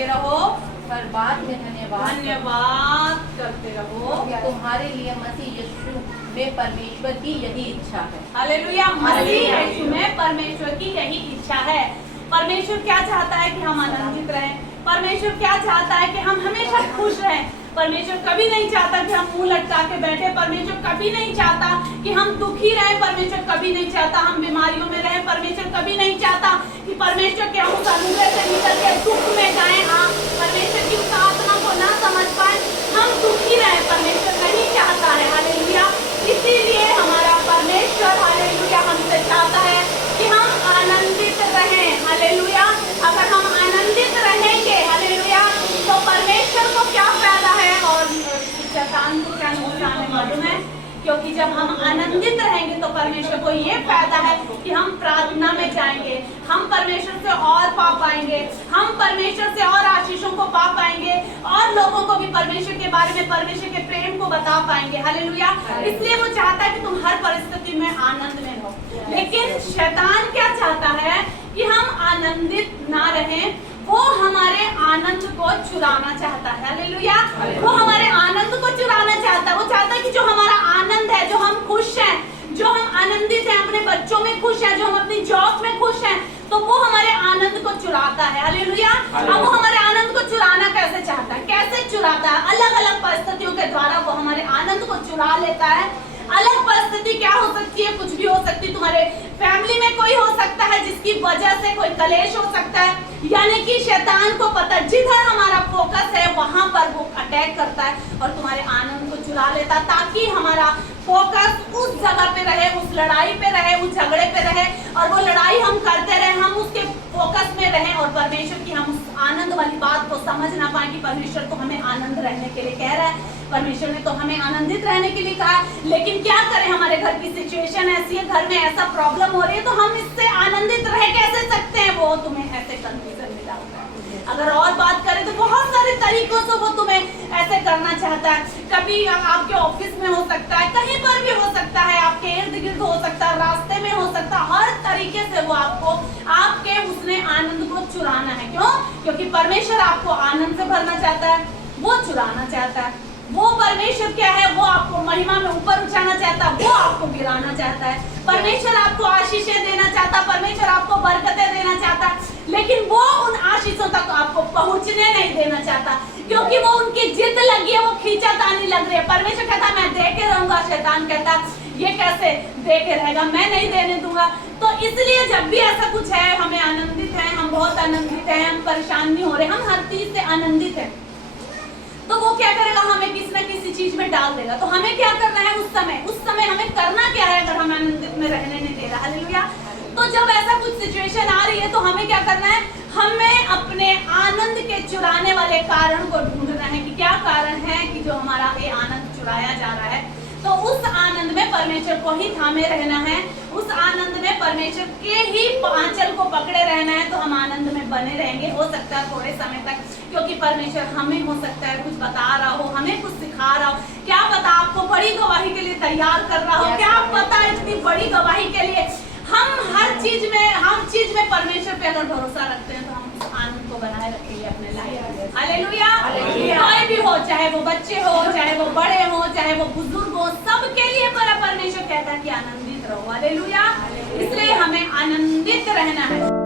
लगे रहो, पर बाद में धन्यवाद करते रहो। तुम्हारे लिए मसीह यीशु में परमेश्वर की यही इच्छा है। हालेलुया। मसीह यीशु में परमेश्वर की यही इच्छा है। परमेश्वर क्या चाहता है कि हम आनंदित रहें। परमेश्वर क्या चाहता है कि हम हमेशा खुश रहें। परमेश्वर कभी नहीं चाहता कि हम मुंह लटका के बैठे। परमेश्वर कभी नहीं चाहता कि हम दुखी रहें। परमेश्वर कभी नहीं चाहता हम बीमारियों में रहें। परमेश्वर कभी नहीं चाहता कि परमेश्वर के हम उस अनुग्रह से निकल के दुख में जाएं। हाँ, परमेश्वर की प्रार्थना को ना समझ पाए, हम दुखी रहें। परमेश्वर नहीं चाहता है। हालेलुया। इसीलिए हमारा परमेश्वर हालेलुया हमसे चाहता है कि हम आनंदित रहें। हालेलुया। अगर हम आनंदित रहेंगे हालेलुया, तो परमेश्वर को क्या फायदा है और शैतान को क्या नुकसान है मालूम है? क्योंकि जब हम आनंदित रहेंगे तो परमेश्वर को ये फायदा है कि हम प्रार्थना में जाएंगे, हम परमेश्वर से और पा पाएंगे, हम परमेश्वर से और आशीषों को पा पाएंगे और लोगों को भी परमेश्वर के बारे में, परमेश्वर के प्रेम को बता पाएंगे। हालेलुया। इसलिए वो चाहता है कि तुम हर परिस्थिति में आनंद में रहो। लेकिन शैतान क्या चाहता है कि हम आनंदित ना रहें। वो हमारे आनंद को चुराना चाहता है। हालेलुया। वो हमारे आनंद को चुराना चाहता है। वो चाहता है कि जो हमारा आनंद है, जो हम खुश हैं, जो हम आनंदित हैं, अपने बच्चों में खुश हैं, जो हम अपनी जॉब में खुश हैं, तो वो हमारे आनंद को चुराता है। हालेलुया। अब वो हमारे आनंद को चुराना कैसे चाहता है? कैसे चुराता है? अलग अलग परिस्थितियों के द्वारा वो हमारे आनंद को चुरा लेता है। अलग परिस्थिति क्या हो सकती है? कुछ भी हो सकती है। तुम्हारे फैमिली में कोई हो सकता है जिसकी वजह से कोई कलेश हो सकता है। यानी कि शैतान को पता जिधर हमारा फोकस है वहां पर वो अटैक करता है और तुम्हारे आनंद को चुरा लेता है, ताकि हमारा फोकस उस जगह पे रहे, उस लड़ाई पे रहे, उस झगड़े पे रहे और वो लड़ाई हम करते रहे, हम उसके फोकस में रहें और परमेश्वर की हम उस आनंद वाली बात को समझ ना पाए कि परमेश्वर तो हमें आनंद रहने के लिए कह रहा है। परमेश्वर ने तो हमें आनंदित रहने के लिए कहा है। लेकिन क्या करें, हमारे घर की सिचुएशन ऐसी है, घर में ऐसा प्रॉब्लम हो रही है, तो हम इससे आनंदित रह कैसे सकते हैं? वो तुम्हें ऐसे कंफ्यूजन में डालता है। अगर और बात करें तो बहुत सारे तरीकों से वो तुम्हें ऐसे करना चाहता है। कभी आपके ऑफिस में हो सकता है, कहीं पर भी हो सकता है, आपके इर्द गिर्द हो सकता है, रास्ते में हो सकता है, हर तरीके से वो आपको आपके उसने आनंद को चुराना है। क्यों? क्योंकि परमेश्वर आपको आनंद से भरना चाहता है, वो चुराना चाहता है। वो परमेश्वर क्या है? वो आपको महिमा में ऊपर उठाना चाहता है, वो आपको गिराना चाहता है। परमेश्वर आपको आशीषें देना चाहता है, परमेश्वर आपको बरकतें देना चाहता है, लेकिन वो उन आशीषों तक आपको पहुंचने नहीं देना चाहता, क्योंकि वो उनकी जिद लगी है, वो खींचातानी लग रही है। परमेश्वर कहता मैं दे के रहूंगा, शैतान कहता ये कैसे दे के रहेगा, मैं नहीं देने दूंगा। तो इसलिए जब भी ऐसा कुछ है, हमें आनंदित है, हम बहुत आनंदित हैं, हम परेशान नहीं हो रहे, हम हर चीज से आनंदित हैं, तो वो क्या करेगा? हमें किसी न किसी चीज में डाल देगा। तो हमें क्या करना है? उस समय हमें करना क्या है अगर हम आनंदित में रहने नहीं दे रहा? हालेलुया। तो जब ऐसा कुछ सिचुएशन आ रही है तो हमें क्या करना है? हमें अपने आनंद के चुराने वाले कारण को ढूंढना है कि क्या कारण है कि जो हमारा ये आनंद चुराया जा रहा है। तो उस आनंद में परमेश्वर को ही थामे रहना है, उस आनंद में परमेश्वर के ही आंचल को पकड़े रहना है, तो हम आनंद में बने रहेंगे। हो सकता है थोड़े समय तक, क्योंकि परमेश्वर हमें हो सकता है कुछ बता रहा हो, हमें कुछ सिखा रहा हो, क्या पता आपको बड़ी गवाही के लिए तैयार कर रहा हो, क्या पता इतनी बड़ी गवाही के लिए हम हर चीज में परमेश्वर पे अगर भरोसा रखते हैं तो हम उस आनंद को बनाए रखेंगे अपने लाइफ। हालेलुया। कोई भी हो, चाहे वो बच्चे हो, चाहे वो बड़े हो, चाहे वो बुजुर्ग हो, सबके लिए परमेश्वर कहता है कि आनंदित रहो। हालेलुया। इसलिए हमें आनंदित रहना है।